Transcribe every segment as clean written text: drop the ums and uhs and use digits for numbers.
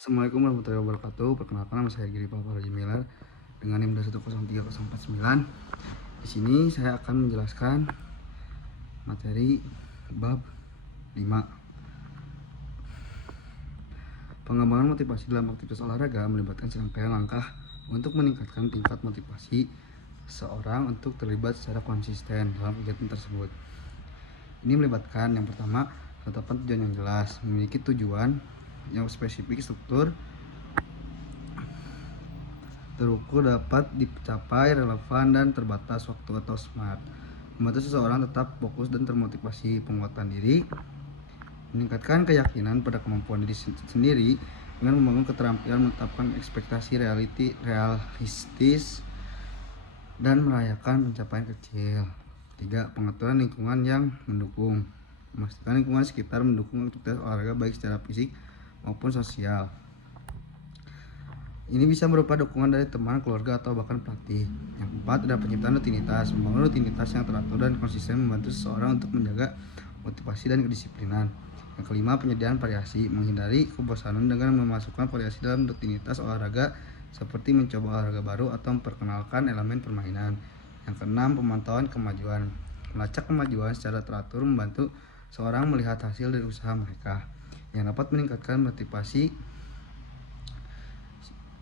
Assalamualaikum warahmatullahi wabarakatuh. Perkenalkan, nama saya Giri Paparaji Miller dengan NIM 2103049. Di sini saya akan menjelaskan materi bab 5. Pengembangan motivasi dalam aktivitas olahraga melibatkan serangkaian langkah untuk meningkatkan tingkat motivasi seorang untuk terlibat secara konsisten dalam kegiatan tersebut. Ini melibatkan yang pertama, penetapan tujuan yang jelas, memiliki tujuan yang spesifik, struktur terukur, dapat dicapai, relevan, dan terbatas waktu atau SMART. Membantu seseorang tetap fokus dan termotivasi. Penguatan diri, meningkatkan keyakinan pada kemampuan diri sendiri dengan membangun keterampilan menetapkan ekspektasi realistis dan merayakan pencapaian kecil. 3. Pengaturan lingkungan yang mendukung, memastikan lingkungan sekitar mendukung aktivitas olahraga baik secara fisik maupun sosial. Ini bisa berupa dukungan dari teman, keluarga, atau bahkan pelatih. Yang keempat, ada penciptaan rutinitas. Membangun rutinitas yang teratur dan konsisten membantu seseorang untuk menjaga motivasi dan kedisiplinan. Yang kelima, penyediaan variasi. Menghindari kebosanan dengan memasukkan variasi dalam rutinitas olahraga seperti mencoba olahraga baru atau memperkenalkan elemen permainan. Yang keenam, pemantauan kemajuan. Melacak kemajuan secara teratur membantu seorang melihat hasil dari usaha mereka yang dapat meningkatkan motivasi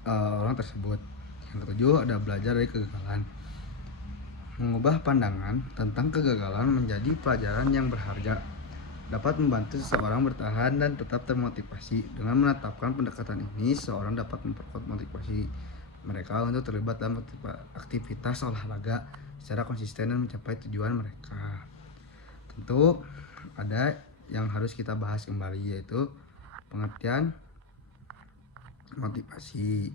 orang tersebut. Yang ketujuh, ada belajar dari kegagalan. Mengubah pandangan tentang kegagalan menjadi pelajaran yang berharga dapat membantu seseorang bertahan dan tetap termotivasi. Dengan menetapkan pendekatan ini, seseorang dapat memperkuat motivasi mereka untuk terlibat dalam aktivitas olahraga secara konsisten dan mencapai tujuan mereka. Tentu ada yang harus kita bahas kembali, yaitu pengertian motivasi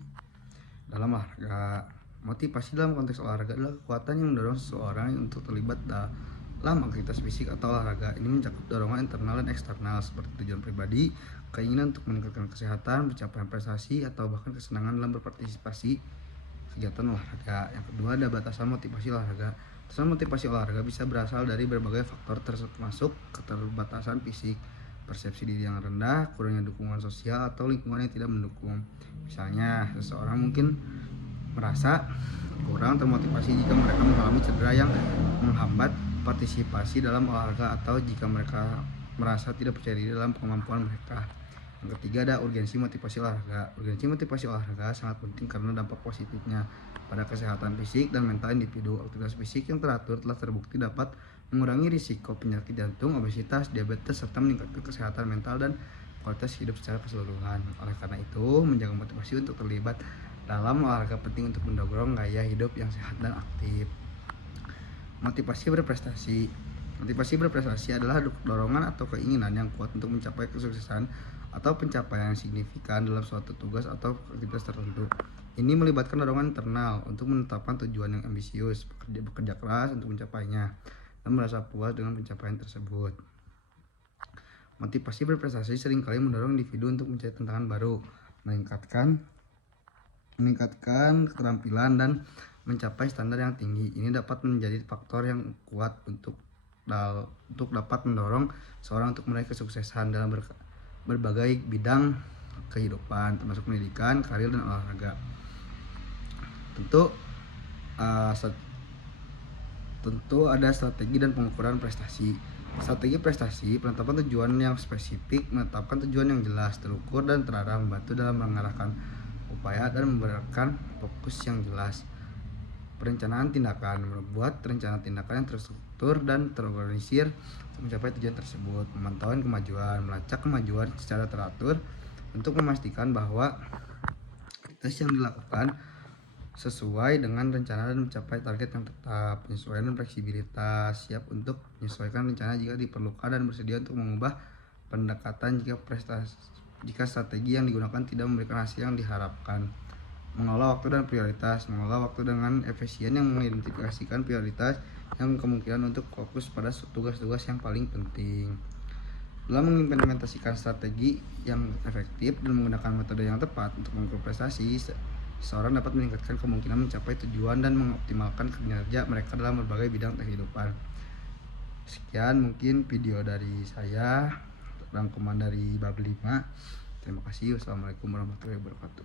dalam olahraga. Motivasi dalam konteks olahraga adalah kekuatan yang mendorong seseorang untuk terlibat dalam aktivitas fisik atau olahraga. Ini mencakup dorongan internal dan eksternal seperti tujuan pribadi, keinginan untuk meningkatkan kesehatan, pencapaian prestasi, atau bahkan kesenangan dalam berpartisipasi kegiatan olahraga. Yang kedua, ada batasan motivasi olahraga. Batasan motivasi olahraga bisa berasal dari berbagai faktor termasuk keterbatasan fisik, persepsi diri yang rendah, kurangnya dukungan sosial, atau lingkungan yang tidak mendukung. Misalnya, seseorang mungkin merasa kurang termotivasi jika mereka mengalami cedera yang menghambat partisipasi dalam olahraga, atau jika mereka merasa tidak percaya diri dalam kemampuan mereka. Yang ketiga, ada urgensi motivasi olahraga. Urgensi motivasi olahraga sangat penting karena dampak positifnya pada kesehatan fisik dan mental individu. Aktivitas fisik yang teratur telah terbukti dapat mengurangi risiko penyakit jantung, obesitas, diabetes, serta meningkatkan kesehatan mental dan kualitas hidup secara keseluruhan. Oleh karena itu, menjaga motivasi untuk terlibat dalam olahraga penting untuk mendorong gaya hidup yang sehat dan aktif. Motivasi berprestasi. Motivasi berprestasi adalah dorongan atau keinginan yang kuat untuk mencapai kesuksesan atau pencapaian yang signifikan dalam suatu tugas atau aktivitas tertentu. Ini melibatkan dorongan internal untuk menetapkan tujuan yang ambisius, bekerja keras untuk mencapainya, dan merasa puas dengan pencapaian tersebut. Motivasi berprestasi seringkali mendorong individu untuk mencari tantangan baru, meningkatkan keterampilan, dan mencapai standar yang tinggi. Ini dapat menjadi faktor yang kuat untuk dapat mendorong seorang untuk meraih kesuksesan dalam berbagai bidang kehidupan, termasuk pendidikan, karir, dan olahraga. Tentu ada strategi dan pengukuran prestasi. Strategi prestasi, penetapan tujuan yang spesifik, menetapkan tujuan yang jelas, terukur, dan terarah, membantu dalam mengarahkan upaya dan memberikan fokus yang jelas. Perencanaan tindakan, membuat rencana tindakan yang terstruktur dan terorganisir untuk mencapai tujuan tersebut. Pemantauan kemajuan, melacak kemajuan secara teratur untuk memastikan bahwa aktivitas yang dilakukan sesuai dengan rencana dan mencapai target yang tetap. Penyesuaian dan fleksibilitas, siap untuk menyesuaikan rencana jika diperlukan dan bersedia untuk mengubah pendekatan jika strategi yang digunakan tidak memberikan hasil yang diharapkan. Mengelola waktu dan prioritas, mengelola waktu dengan efisien yang mengidentifikasikan prioritas yang kemungkinan untuk fokus pada tugas-tugas yang paling penting. Dalam mengimplementasikan strategi yang efektif dan menggunakan metode yang tepat untuk mengukur prestasi, seseorang dapat meningkatkan kemungkinan mencapai tujuan dan mengoptimalkan kinerja mereka dalam berbagai bidang kehidupan. Sekian mungkin video dari saya, rangkuman dari bab 5. Terima kasih. Wassalamualaikum warahmatullahi wabarakatuh.